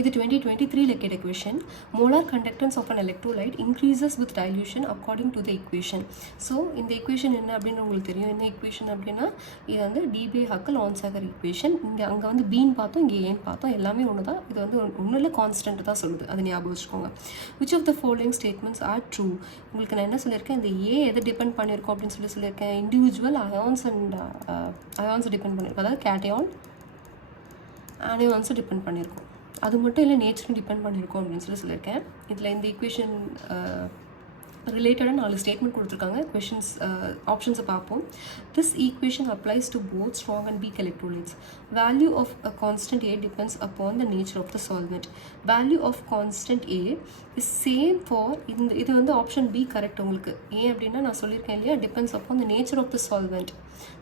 இது 2023 கேட்ட question. Molar conductance of an electrolyte increases with dilution according to the equation. So இந்த equation என்ன அப்படின்னு உங்களுக்கு தெரியும். என்ன equation அப்படின்னா இது வந்து Debye-Huckel-Onsager equation. அங்கே வந்து பீன் பார்த்தோம், இங்கே ஏன் பார்த்தோம், எல்லாமே ஒன்று தான். இது வந்து ஒன்றும் இல்லை, கான்ஸ்டன்ட் தான் சொல்லுது. அதை ஞாபகம் வச்சுக்கோங்க. Which of the following statements are true? உங்களுக்கு நான் என்ன சொல்லியிருக்கேன், இந்த ஏ எதை டிபெண்ட் பண்ணியிருக்கோம் அப்படின்னு சொல்லியிருக்கேன். Individual ions and ions depend பண்ணியிருக்கோம். அதாவது கேட்டையான் அனியான்ஸும் டிபெண்ட் பண்ணியிருக்கோம். அது மட்டும் இல்லை, நேச்சரும் டிபெண்ட் பண்ணியிருக்கோம் அப்படின்னு சொல்லியிருக்கேன். இதில் இந்த ஈக்குவேஷன் ரிலேட்டடாக 4 ஸ்டேட்மெண்ட் கொடுத்துருக்காங்க. கொஷின்ஸ் ஆப்ஷன்ஸை பார்ப்போம். This equation applies to both strong and weak electrolytes. Value of a constant A depends upon the nature of the solvent. Value of constant A is same for இது வந்து option B correct உங்களுக்கு. ஏன் அப்படின்னா நான் சொல்லியிருக்கேன் இல்லையா, depends upon the nature of the solvent.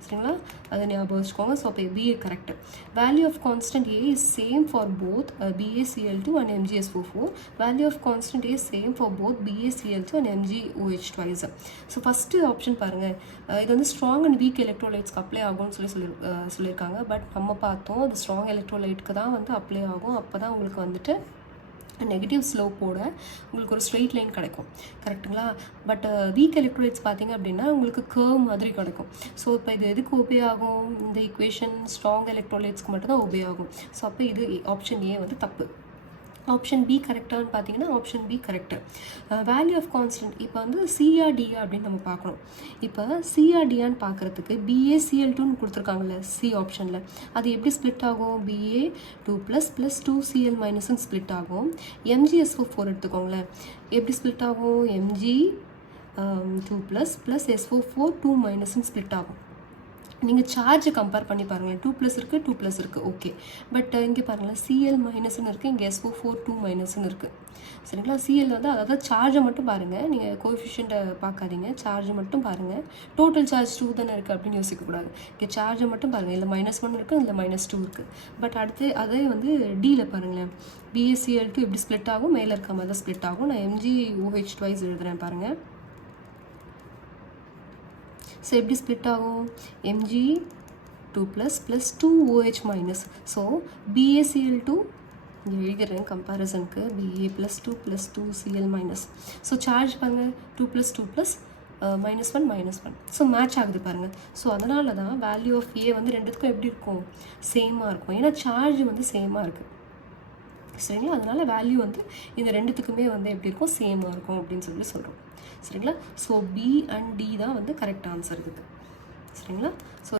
சரிங்களா, அதை ஞாபகம் வச்சுக்கோங்க. ஸோ அப்போ B correct. Value of constant A is same for both BaCl2 and MgSO4. Value of constant A same for both BaCl2 and MgOH twice. So first option பாருங்கள், இது வந்து strong and weak எலக்ட்ரோலைட்ஸ்க்கு apply ஆகும்னு சொல்லியிருக்காங்க. But நம்ம பார்த்தோம் அது strong எலக்ட்ரோலைட்க்கு தான் வந்து அப்ளை ஆகும். அப்போ தான் உங்களுக்கு வந்துட்டு நெகட்டிவ் ஸ்லோப்போட உங்களுக்கு ஒரு ஸ்ட்ரெயிட் லைன் கிடைக்கும். கரெக்டுங்களா? பட் வீக் எலக்ட்ரோலைட்ஸ் பார்த்தீங்க அப்படின்னா உங்களுக்கு கர்வ் மாதிரி கிடைக்கும். ஸோ இப்போ இது எதுக்கு ஒபே ஆகும்? இந்த ஈக்குவேஷன் ஸ்ட்ராங் எலக்ட்ரோலைட்ஸ்க்கு மட்டும் தான் ஒபே ஆகும். ஸோ அப்போ இது ஆப்ஷன் ஏ வந்து தப்பு. ஆப்ஷன் பி கரெக்டானு பார்த்தீங்கன்னா option B correct. Value of constant இப்போ வந்து சிஆர்டியா அப்படின்னு நம்ம பார்க்கணும். இப்போ சிஆர்டியான்னு பார்க்குறதுக்கு BaCl2ன்னு கொடுத்துருக்காங்கல்ல சி ஆப்ஷனில், அது எப்படி ஸ்ப்ளிட் ஆகும்? Ba2+ 2Cl- ன்னு ஸ்ப்ளிட் ஆகும். MgSO4 எடுத்துக்கோங்களேன், எப்படி ஸ்ப்ளிட் ஆகும்? Mg2+ SO4 2- ன்னு ஸ்ப்ளிட் ஆகும். நீங்கள் சார்ஜை கம்பேர் பண்ணி பாருங்களேன். 2+ இருக்குது, 2+ இருக்குது, ஓகே. பட் இங்கே பாருங்களேன், Cl- இருக்குது, இங்கே SO4 2- இருக்குது. சரிங்களா? Cl வந்து அதாவது சார்ஜை மட்டும் பாருங்கள், நீங்கள் கோஎஃபிஷியண்ட்டை பார்க்காதீங்க, சார்ஜை மட்டும் பாருங்கள். டோட்டல் சார்ஜ் 2 தானே இருக்குது அப்படின்னு யோசிக்கக்கூடாது. இங்கே சார்ஜை மட்டும் பாருங்கள், இல்லை -1 இருக்குது, இல்லை -2 இருக்குது. பட் அடுத்து அதே வந்து டியில் பாருங்களேன், BaCl2 எப்படி ஸ்ப்ளிட் ஆகும்? மேலே இருக்க மாதிரி தான் ஸ்ப்ளிட் ஆகும். நான் MgOH twice எழுதுகிறேன் பாருங்கள். ஸோ எப்படி ஸ்ப்ளிட் ஆகும்? Mg2+ 2OH-. ஸோ BaCl2 இங்கே எழுதுகிறேன் கம்பேரிசனுக்கு, Ba+2 + 2Cl-. ஸோ சார்ஜ் பாருங்கள், 2+2 + -1 ஸோ மேட்ச் ஆகுது பாருங்கள். ஸோ அதனால தான் வேல்யூ ஆஃப் ஏ வந்து ரெண்டுத்துக்கும் எப்படி இருக்கும்? சேமாக இருக்கும். ஏன்னா சார்ஜ் வந்து சேமாக இருக்குது. சரிங்களா? அதனால் வேல்யூ வந்து இந்த ரெண்டுத்துக்குமே வந்து எப்படி இருக்கும்? சேமாக இருக்கும் அப்படின்னு சொல்கிறோம். சரிங்களா? ஸோ பி அண்ட் டி தான் வந்து கரெக்ட் ஆன்சர் இதுக்கு. சரிங்களா? ஸோ